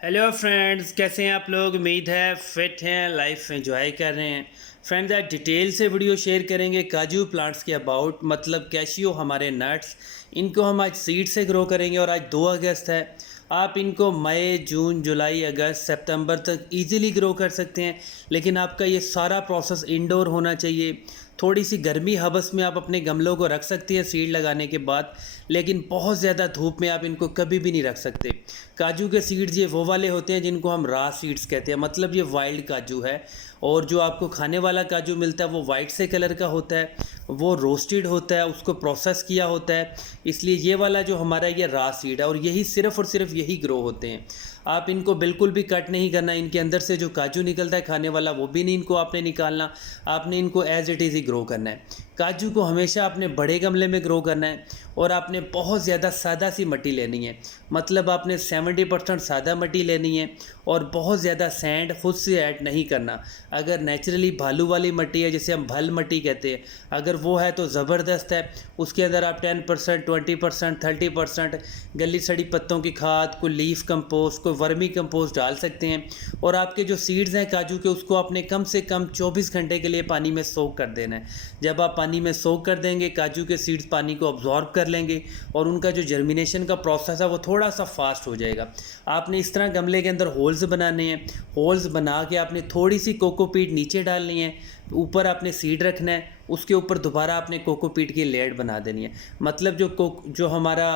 Hello friends, कैसे हैं आप लोग। उम्मीद है फिट हैं, लाइफ एंजॉय कर रहे हैं। फ्रेंड्स, आज डिटेल से वीडियो शेयर करेंगे काजू प्लांट्स के अबाउट, मतलब कैशियो हमारे नट्स। इनको हम आज सीड से ग्रो करेंगे और आज 2 अगस्त है। आप इनको मई, जून, जुलाई, अगस्त, सितंबर तक इजीली ग्रो कर सकते हैं। लेकिन आपका ये सारा प्रोसेस इंडोर होना चाहिए। थोड़ी सी गर्मी हवस में आप अपने गमलों को रख सकते हैं सीड लगाने के बाद, लेकिन बहुत ज़्यादा धूप में आप इनको कभी भी नहीं रख सकते। काजू के सीड्स ये वो वाले होते हैं जिनको हम रॉ सीड्स कहते हैं, मतलब ये वाइल्ड काजू है। और जो आपको खाने वाला काजू मिलता है वो वाइट से कलर का होता है, वो रोस्टेड होता है, उसको प्रोसेस किया होता है। इसलिए ये वाला जो हमारा ये रॉ सीड है, और यही सिर्फ़ और सिर्फ यही ग्रो होते हैं। आप इनको बिल्कुल भी कट नहीं करना। इनके अंदर से जो काजू निकलता है खाने वाला, वो भी नहीं इनको आपने निकालना। आपने इनको एज इट इज़ ही ग्रो करना है। काजू को हमेशा आपने बड़े गमले में ग्रो करना है, और आपने बहुत ज़्यादा सादा सी मिट्टी लेनी है। मतलब आपने 70% सादा मिट्टी लेनी है, और बहुत ज़्यादा सैंड खुद से ऐड नहीं करना। अगर नेचुरली भालू वाली मिट्टी है, जिसे हम भल मिट्टी कहते हैं, अगर वो है तो ज़बरदस्त है। उसके अंदर आप 10%, 20%, 30% गली सड़ी पत्तों की खाद, कोई लीफ कंपोस्ट, कोई वर्मी कंपोस्ट डाल सकते हैं। और आपके जो सीड्स हैं काजू के, उसको आपने कम से कम 24 घंटे के लिए पानी में सोक कर देना है। जब आप पानी में सोक कर देंगे, काजू के सीड्स पानी को अब्जॉर्ब कर लेंगे, और उनका जो जर्मिनेशन का प्रोसेस है वो थोड़ा सा फास्ट हो जाएगा। आपने इस तरह गमले के अंदर होल्स बनाने हैं। होल्स बना के आपने थोड़ी सी कोकोपीट नीचे डालनी है, ऊपर आपने सीड रखना है, उसके ऊपर दोबारा आपने कोकोपीट की लेयर बना देनी है। मतलब जो हमारा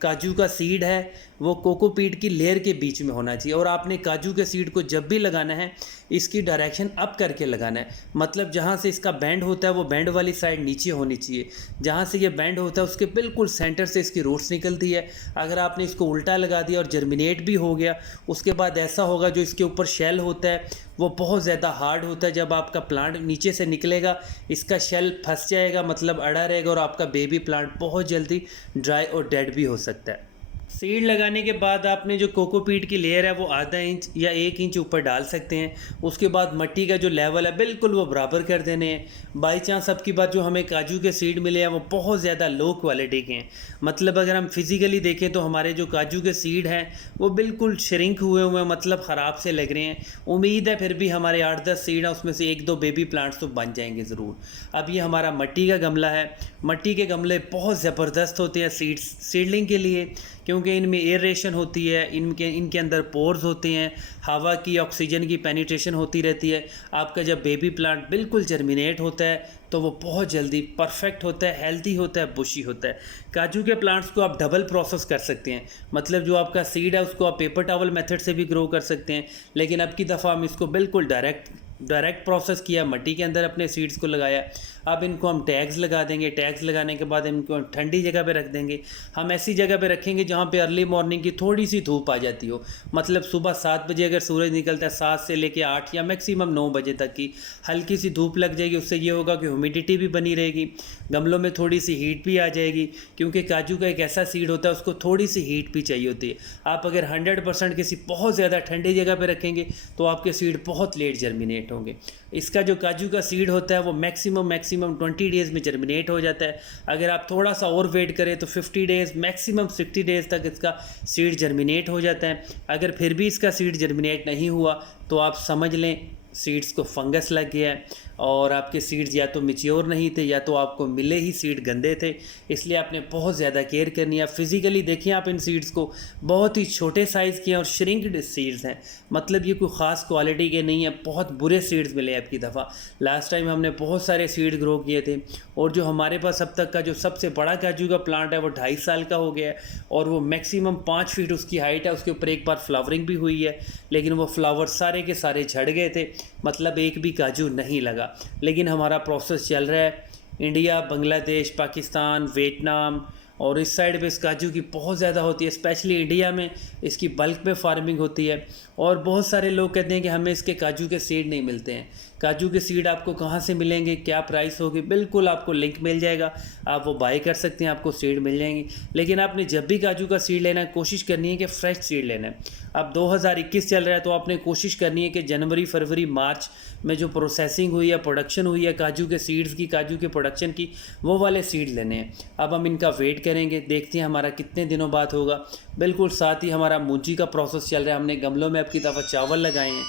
काजू का सीड है वो कोकोपीट की लेयर के बीच में होना चाहिए। और आपने काजू के सीड को जब भी लगाना है, इसकी डायरेक्शन अप करके लगाना है। मतलब जहाँ से इसका बैंड होता है वो बैंड वाली साइड नीचे होनी चाहिए। जहाँ से ये बैंड होता है उसके बिल्कुल सेंटर से इसकी रूट्स निकलती है। अगर आपने इसको उल्टा लगा दिया और जर्मिनेट भी हो गया, उसके बाद ऐसा होगा जो इसके ऊपर शेल होता है वो बहुत ज़्यादा हार्ड होता है। जब आपका प्लांट नीचे से निकलेगा, इसका शेल फंस जाएगा, मतलब अड़ा रहेगा, और आपका बेबी प्लांट बहुत जल्दी ड्राई और डेड भी हो सकता है। सीड लगाने के बाद आपने जो कोकोपीट की लेयर है वो आधा इंच या 1 इंच ऊपर डाल सकते हैं। उसके बाद मिट्टी का जो लेवल है बिल्कुल वो बराबर कर देने हैं। बाई चांस सबकी बात जो हमें काजू के सीड मिले हैं वो बहुत ज़्यादा लो क्वालिटी के हैं। मतलब अगर हम फिज़िकली देखें तो हमारे जो काजू के सीड हैं वो बिल्कुल श्रिंक हुए हुए हैं, मतलब ख़राब से लग रहे हैं। उम्मीद है फिर भी हमारे 8-10 सीड हैं, उसमें से 1-2 बेबी प्लांट्स तो बन जाएंगे ज़रूर। अब ये हमारा मिट्टी का गमला है। मिट्टी के गमले बहुत ज़बरदस्त होते हैं सीडलिंग के लिए, क्योंकि इनमें एयरेशन होती है, इनके अंदर पोर्स होते हैं, हवा की, ऑक्सीजन की पेनिट्रेशन होती रहती है। आपका जब बेबी प्लांट बिल्कुल जर्मिनेट होता है तो वो बहुत जल्दी परफेक्ट होता है, हेल्दी होता है, बुशी होता है। काजू के प्लांट्स को आप डबल प्रोसेस कर सकते हैं। मतलब जो आपका सीड है उसको आप पेपर टॉवल मेथड से भी ग्रो कर सकते हैं, लेकिन अब की दफ़ा हम इसको बिल्कुल डायरेक्ट प्रोसेस किया, मिट्टी के अंदर अपने सीड्स को लगाया। अब इनको हम टैग्स लगा देंगे। टैग्स लगाने के बाद इनको ठंडी जगह पे रख देंगे। हम ऐसी जगह पे रखेंगे जहाँ पे अर्ली मॉर्निंग की थोड़ी सी धूप आ जाती हो। मतलब सुबह 7 बजे अगर सूरज निकलता है, 7 से लेके 8 या मैक्सिमम 9 बजे तक की हल्की सी धूप लग जाएगी। उससे ये होगा कि ह्यूमिडिटी भी बनी रहेगी, गमलों में थोड़ी सी हीट भी आ जाएगी, क्योंकि काजू का एक ऐसा सीड होता है उसको थोड़ी सी हीट भी चाहिए होती है। आप अगर 100% किसी बहुत ज़्यादा ठंडी जगह पर रखेंगे तो आपके सीड बहुत लेट जर्मिनेट होंगे। इसका जो काजू का सीड होता है वो मैक्सिमम 20 डेज़ में जर्मिनेट हो जाता है। अगर आप थोड़ा सा और वेट करें तो 50 डेज़, मैक्सिमम 60 डेज़ तक इसका सीड जर्मिनेट हो जाता है। अगर फिर भी इसका सीड जर्मिनेट नहीं हुआ तो आप समझ लें सीड्स को फंगस लग गया है, और आपके सीड्स या तो मैच्योर नहीं थे या तो आपको मिले ही सीड गंदे थे। इसलिए आपने बहुत ज़्यादा केयर करनी है। फिज़िकली देखिए आप इन सीड्स को, बहुत ही छोटे साइज़ के हैं और श्रिंक्ड सीड्स हैं। मतलब ये कोई ख़ास क्वालिटी के नहीं है, बहुत बुरे सीड्स मिले आपकी दफ़ा। लास्ट टाइम हमने बहुत सारे सीड ग्रो किए थे, और जो हमारे पास अब तक का जो सबसे बड़ा काजू का प्लांट है वो 2.5 साल का हो गया है, और वो मैक्सिमम 5 फीट उसकी हाइट है। उसके ऊपर एक बार फ्लावरिंग भी हुई है, लेकिन वो फ्लावर सारे के सारे झड़ गए थे, मतलब एक भी काजू नहीं लगा। लेकिन हमारा प्रोसेस चल रहा है। इंडिया, बांग्लादेश, पाकिस्तान, वियतनाम और इस साइड पे इस काजू की बहुत ज़्यादा होती है। स्पेशली इंडिया में इसकी बल्क में फार्मिंग होती है, और बहुत सारे लोग कहते हैं कि हमें इसके काजू के सीड नहीं मिलते हैं। काजू के सीड आपको कहाँ से मिलेंगे, क्या प्राइस होगी, बिल्कुल आपको लिंक मिल जाएगा, आप वो बाय कर सकते हैं, आपको सीड मिल जाएंगे। लेकिन आपने जब भी काजू का सीड लेना है कोशिश करनी है कि फ्रेश सीड लेना है। अब 2021 चल रहा है तो आपने कोशिश करनी है कि जनवरी फरवरी मार्च में जो प्रोसेसिंग हुई है, प्रोडक्शन हुई है काजू के सीड्स की, काजू के प्रोडक्शन की, वो वाले सीड लेने हैं। अब हम इनका वेट करेंगे, देखते हैं हमारा कितने दिनों बाद होगा। बिल्कुल साथ ही हमारा मूंजी का प्रोसेस चल रहा है, हमने गमलों में अब की दफ़ा चावल लगाए हैं।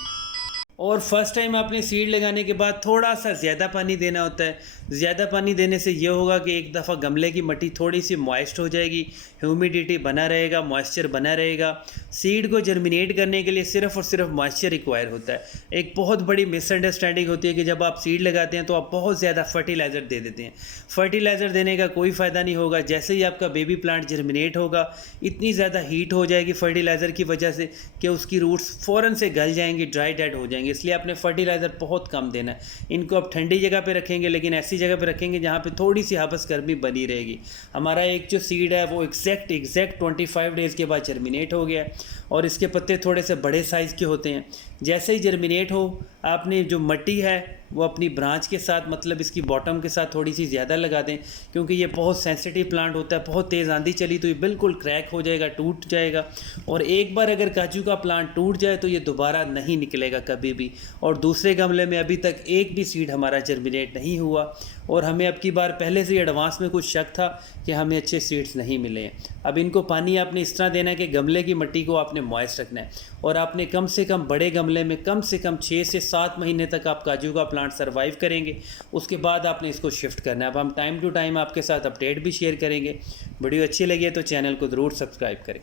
और फर्स्ट टाइम आपने सीड लगाने के बाद थोड़ा सा ज़्यादा पानी देना होता है। ज़्यादा पानी देने से ये होगा कि एक दफ़ा गमले की मिट्टी थोड़ी सी मॉइस्ट हो जाएगी, ह्यूमिडिटी बना रहेगा, मॉइस्चर बना रहेगा। सीड को जर्मिनेट करने के लिए सिर्फ़ और सिर्फ मॉइस्चर रिक्वायर होता है। एक बहुत बड़ी मिसअंडरस्टैंडिंग होती है कि जब आप सीड लगाते हैं तो आप बहुत ज़्यादा फर्टिलाइज़र दे देते हैं। फर्टिलाइज़र देने का कोई फ़ायदा नहीं होगा। जैसे ही आपका बेबी प्लांट जर्मिनेट होगा, इतनी ज़्यादा हीट हो जाएगी फर्टिलाइज़र की वजह से कि उसकी रूट्स फ़ौरन से गल जाएंगी, ड्राई डेड हो जाएंगे। इसलिए आपने फर्टिलाइज़र बहुत कम देना है। इनको आप ठंडी जगह पे रखेंगे, लेकिन ऐसी जगह पे रखेंगे जहाँ पे थोड़ी सी हबस गर्मी बनी रहेगी। हमारा एक जो सीड है वो एग्जैक्ट 25 डेज़ के बाद जर्मिनेट हो गया है और इसके पत्ते थोड़े से बड़े साइज़ के होते हैं। जैसे ही जर्मिनेट हो, आपने जो मिट्टी है वो अपनी ब्रांच के साथ, मतलब इसकी बॉटम के साथ थोड़ी सी ज़्यादा लगा दें, क्योंकि ये बहुत सेंसिटिव प्लांट होता है। बहुत तेज़ आंधी चली तो ये बिल्कुल क्रैक हो जाएगा, टूट जाएगा। और एक बार अगर काजू का प्लांट टूट जाए तो ये दोबारा नहीं निकलेगा कभी भी। और दूसरे गमले में अभी तक एक भी सीड हमारा जर्मिनेट नहीं हुआ और हमें अब की बार पहले से एडवांस में कुछ शक था कि हमें अच्छे सीड्स नहीं मिले हैं। अब इनको पानी आपने इस तरह देना है कि गमले की मिट्टी को आपने मॉइस्ट रखना है और आपने कम से कम बड़े गमले में कम से कम 6 से 7 महीने तक आप काजू का प्लांट सर्वाइव करेंगे। उसके बाद आपने इसको शिफ्ट करना है। अब हम टाइम टू टाइम आपके साथ अपडेट भी शेयर करेंगे। वीडियो अच्छी लगी है तो चैनल को ज़रूर सब्सक्राइब करें।